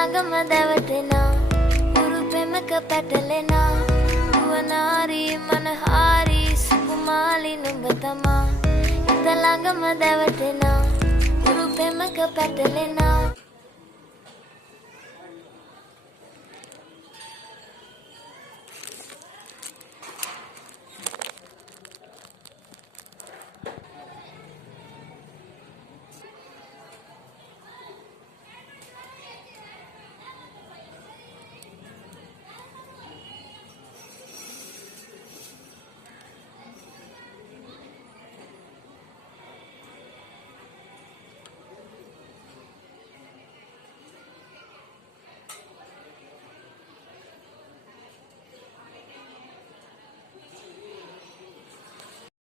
ළඟම දැවටෙනා උරු පෙමක පැටලෙනා නුවණාරි මනහාරි සුකුමාලි නුඹ තමා හිත ළඟම දැවටෙනා උරු පෙමක පැටලෙනා